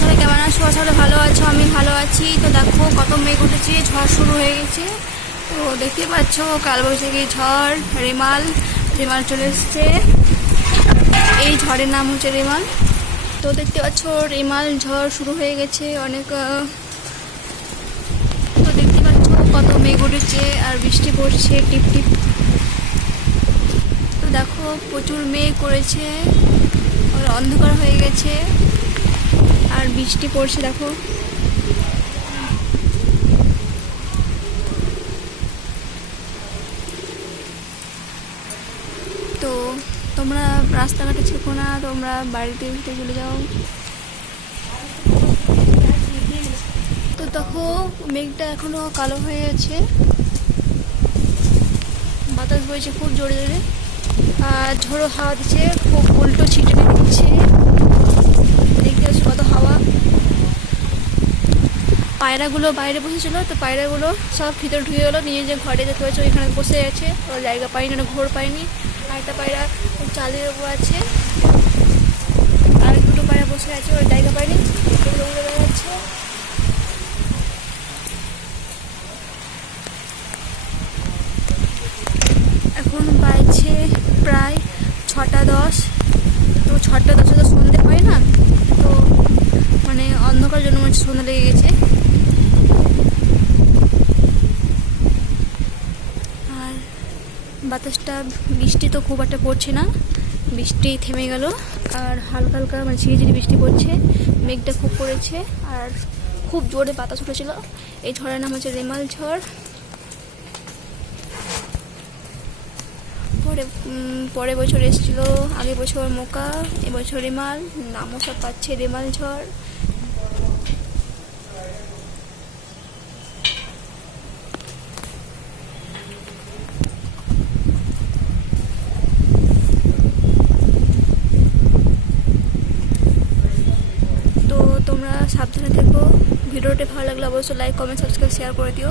সবাই কেমন আছো? সবাই ভালো আছো? আমি ভালো আছি। তো দেখো কত মেঘ উঠেছে, ঝড় শুরু হয়ে গেছে। তো দেখতে পাচ্ছ কালবৈশাখী ঝড়, রেমাল রেমাল চলে এসছে। এই ঝড়ের নাম হচ্ছে রেমাল। তো দেখতে পাচ্ছ রেমাল ঝড় শুরু হয়ে গেছে অনেক। তো দেখতে পাচ্ছ কত মেঘ উঠেছে আর বৃষ্টি পড়ছে টিপ টিপ। তো দেখো প্রচুর মেঘ করেছে আর অন্ধকার হয়ে গেছে আর বৃষ্টি পড়ছে দেখো। তো তোমরা রাস্তাঘাটে ছেঁকো না, তোমরা বাড়িতে ভিতরে চলে যাও। তো দেখো মেঘটা এখনো কালো হয়ে আছে, বাতাস বইছে খুব জোরে জোরে আর ঝোড়ো হাওয়া দিচ্ছে, খুব উল্টো ছিটে দিচ্ছে। দেখতে পাচ্ছি কত হাওয়া। পায়রাগুলো বাইরে বসেছিল, তো পায়রাগুলো সব ভিতরে ঢুকে গেলো, নিয়ে যে ঘরে দেখতে পাচ্ছি ওইখানে বসে আছে, ওরা জায়গা পায়নি, ওরা ঘোর পায়নি। আর একটা পায়রা চালের ওপর আছে, আর দুটো পায়রা বসে আছে, ওরা জায়গা পায়নি, ওগুলো উড়ে বেড়াচ্ছে। এখন বাজছে প্রায় 6টা 10। তো 6টা 10 তো সন্ধে হয় না, তো মানে অন্ধকার জন্য মনে হচ্ছে সন্ধ্যা লেগে গেছে। আর বাতাসটা, বৃষ্টি তো খুব একটা পড়ছে না, বৃষ্টি থেমে গেল আর হালকা হালকা মানে ঝিরিঝিরি বৃষ্টি পড়ছে। মেঘটা খুব পড়েছে আর খুব জোরে বাতাস উঠেছিল। এই ঝড়ের নাম হচ্ছে রেমাল ঝড়। পরের বছর এসেছিল, আগের বছর মোকা, এবছর রেমাল, নামও সব পাচ্ছে রেমাল ঝড়। তো তোমরা সাবধানে থেকো। ভিডিওটি ভালো লাগলে অবশ্যই লাইক, কমেন্ট, সাবস্ক্রাইব, শেয়ার করে দিও।